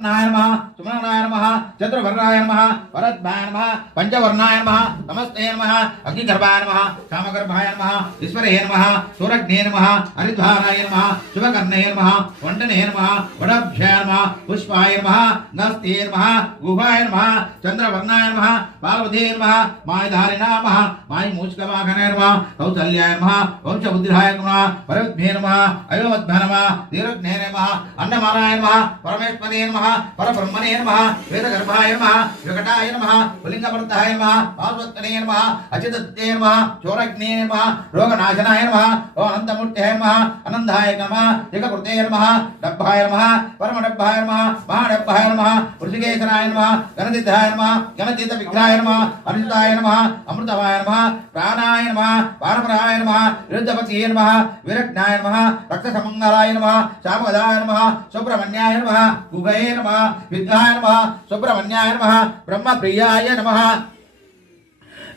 नारायण नमः सुमनाय नमः चतुर्वर्णाय नमः वरद्भाय नमः पंचवर्णाय नमः नमस्ते नमः अग्निगर्भाय नमः कामगर्भाय नमः ईश्वरे नमः सूरग्ने नमः हरिद्वाराय नमः शुभकर्णे नमः वंडने नमः वडभ्याय नमः पुष्पाय नमः नस्ते नमः गुहाय नमः चंद्रवर्णाय नमः पार्वती नमः मायधारिणाय नमः मायमूषकवाहनाय नमः कौसल्याय नमः वंशबुद्धिराय नमः परमेभ्ये नमः अयोध्याय नमः दीर्घज्ञे नमः अन्नमानाय नमः परमेश्वरे नमः परब्रह्मणे नमः वेदगर्भाय नमः विकटाय नमः पुलिंगवर्धाय नमः पार्वत्तने नमः अचितत्ते नमः चोरग्ने नमः रोगनाशनाय नमः अनंतमूर्ते नमः आनंदाय नमः जगकृते नमः डब्बाय नमः परमडब्बाय नमः महाडब्बाय नमः ऋषिकेशनाय नमः गणदिताय नमः गणदित विग्रहाय नमः अमृताय नमः अमृतवाय नमः प्राणाय नमः पारपराय नमः विरुद्धपतिये नमः विरग्नाय नमः रक्तसमंगलाय नमः शामदाय नमः सुब्रह्मण्याय नमः गुगये नमः विद्याय नमः सुब्रह्मण्याय नमः ब्रह्मप्रियाय नमः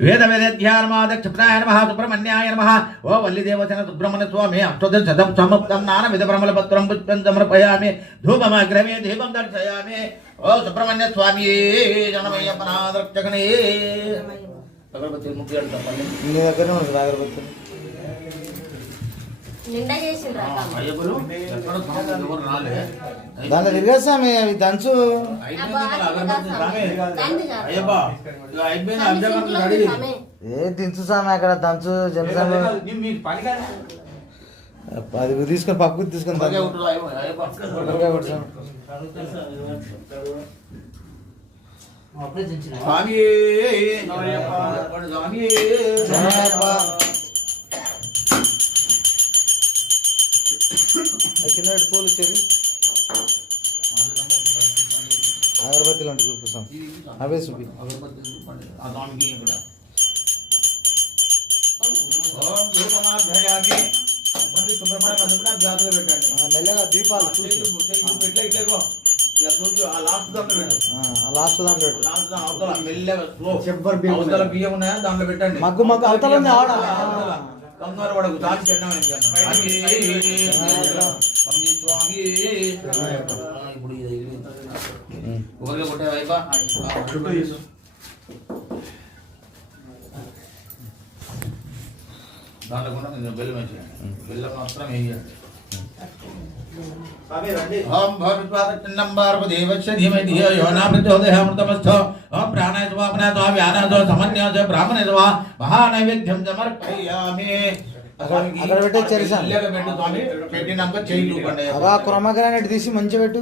वेदवेद्याय नमः दक्षप्राय नमः सुब्रह्मण्याय नमः ओ वल्लीदेवसेन सुब्रह्मण्य स्वामी अष्टोदशशतं समप्तं नानविधपरमलपत्रं पुष्पं समर्पयामि धूपमग्रमे दीपं दर्शयामि ओ सुब्रह्मण्य स्वामी जनमय्यपनादक्षगणे अगरबत्ती मुक्ति अंटपल्లి నీ దగ్గర ఉంది అగరబత్తి నిండా చేసిండ్రా అయ్యబలు ఎక్కడ సాంగ్ ఎవరు రాలే దాంట్లో తిరిగేస్తామే అవి దంచు అయ్యబ్బా ఇక అయిపోయిన అర్ధగంట రెడీ ఏ దించు సామె అక్కడ దంచు జనసామె అది తీసుకొని పక్కకు తీసుకొని స్వామి స్వామి కింద పూలు ఇచ్చేది అగరబత్తిలు అంటే చూపిస్తాం అవే చూపి మెల్లగా దీపాలు చూసి లాస్ట్ దాంట్లో బియ్యం ఉన్నాయా దాంట్లో పెట్టండి మగ్గు మగ్గు అవతల ఉంది ఆడ కంగారు పడకు దాచి చెడ్డం ఇప్పుడు ఒకరిగా కొట్టే వైపా దాంట్లో కూడా నేను బెల్లం వేసాను బెల్లం మాత్రం వేయాలి ओम भवत्वादन्नं पार्वदेवस्य धीमहि धियो यो न प्रचोदयामृतमस्थो ओम प्राणाय स्वापनाय स्वा व्यानाय स्वा समन्याय स्वा ब्राह्मणाय स्वा महानैवेद्यं समर्पयामि అక్కడ పెట్టే చెరిసాను పెట్టు స్వామి పెట్టినాక చెయ్యి చూపండి అలా క్రమగ్రానైట్ తీసి మంచి పెట్టు